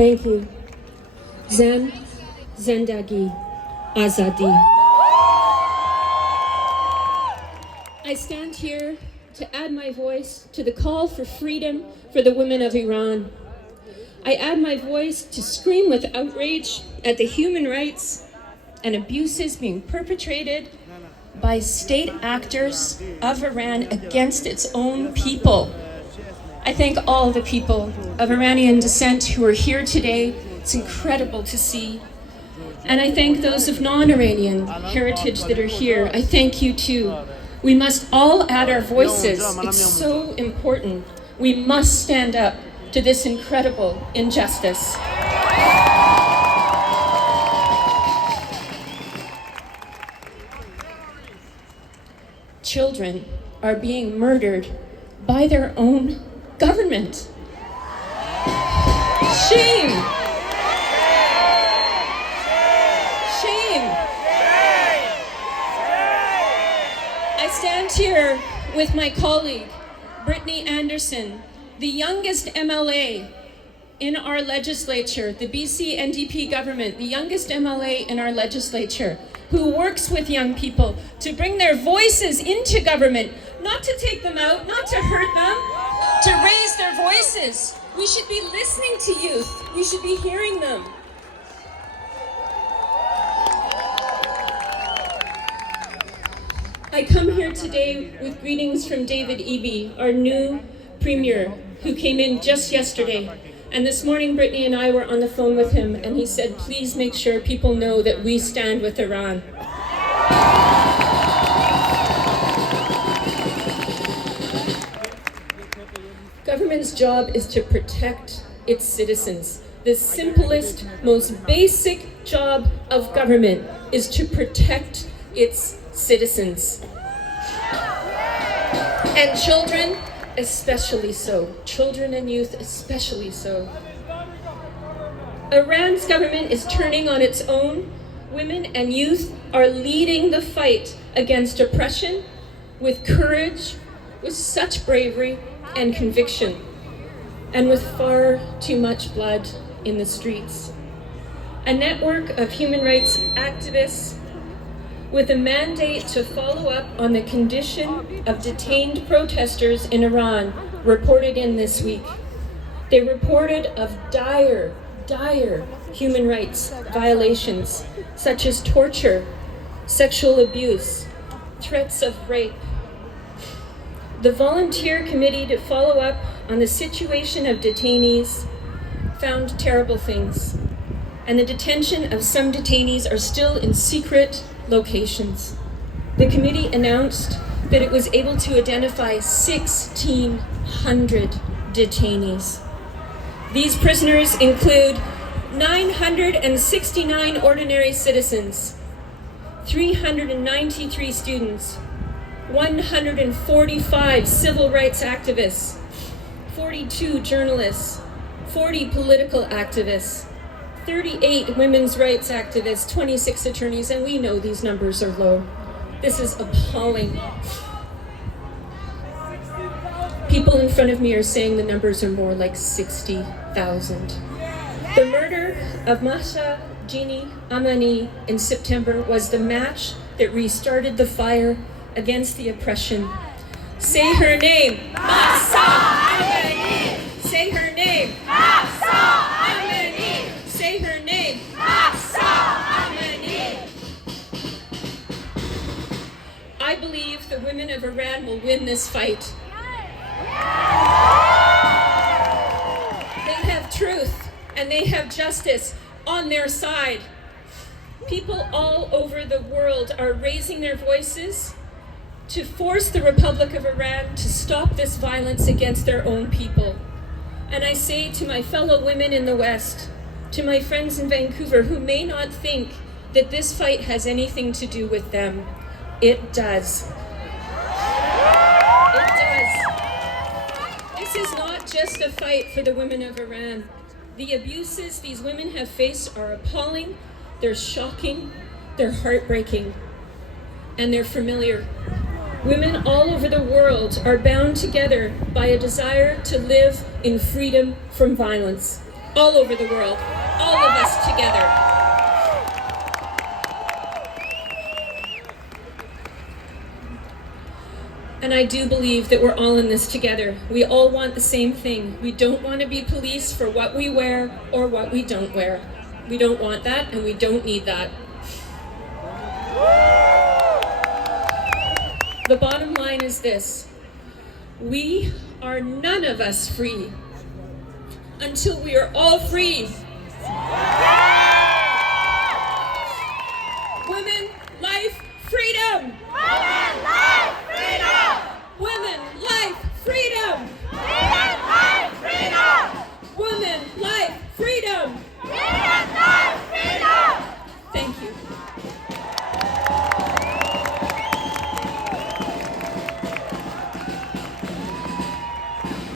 Thank you. Zan, Zendagi, Azadi. I stand here to add my voice to the call for freedom for the women of Iran. I add my voice to scream with outrage at the human rights and abuses being perpetrated by state actors of Iran against its own people. I thank all the people of Iranian descent who are here today. It's incredible to see. And I thank those of non-Iranian heritage that are here. I thank you too. We must all add our voices. It's so important. We must stand up to this incredible injustice. Children are being murdered by their own government. Shame! Shame! I stand here with my colleague, Brittany Anderson, the youngest MLA in our legislature, the BC NDP government, the youngest MLA in our legislature, who works with young people to bring their voices into government, not to take them out, not to hurt them, to raise their voices. We should be listening to youth. We should be hearing them. I come here today with greetings from David Eby, our new premier, who came in just yesterday. And this morning, Brittany and I were on the phone with him, and he said, please make sure people know that we stand with Iran. Government's job is to protect its citizens. The simplest, most basic job of government is to protect its citizens. And children, especially so. Children and youth, especially so. Iran's government is turning on its own. Women and youth are leading the fight against oppression with courage, with such bravery and conviction, and with far too much blood in the streets. A network of human rights activists with a mandate to follow up on the condition of detained protesters in Iran reported in this week. They reported of dire human rights violations, such as torture, sexual abuse, threats of rape. The volunteer committee to follow up on the situation of detainees found terrible things, and the detention of some detainees are still in secret locations. The committee announced that it was able to identify 1,600 detainees. These prisoners include 969 ordinary citizens, 393 students, 145 civil rights activists, 42 journalists, 40 political activists, 38 women's rights activists, 26 attorneys, and we know these numbers are low. This is appalling. People in front of me are saying the numbers are more like 60,000. The murder of Mahsa Jini Amani in September was the match that restarted the fire against the oppression. Say her name. Mahsa Amani. Say her name. Mahsa Amani. Say her name. Mahsa Amani. I believe the women of Iran will win this fight. They have truth and they have justice on their side. People all over the world are raising their voices to force the Republic of Iran to stop this violence against their own people. And I say to my fellow women in the West, to my friends in Vancouver who may not think that this fight has anything to do with them, it does. It does. This is not just a fight for the women of Iran. The abuses these women have faced are appalling, they're shocking, they're heartbreaking, and they're familiar. Women all over the world are bound together by a desire to live in freedom from violence. all over the world, all of us together. And I do believe that we're all in this together. We all want the same thing. We don't want to be policed for what we wear or what we don't wear. We don't want that, and we don't need that. The bottom line is this: we are none of us free until we are all free.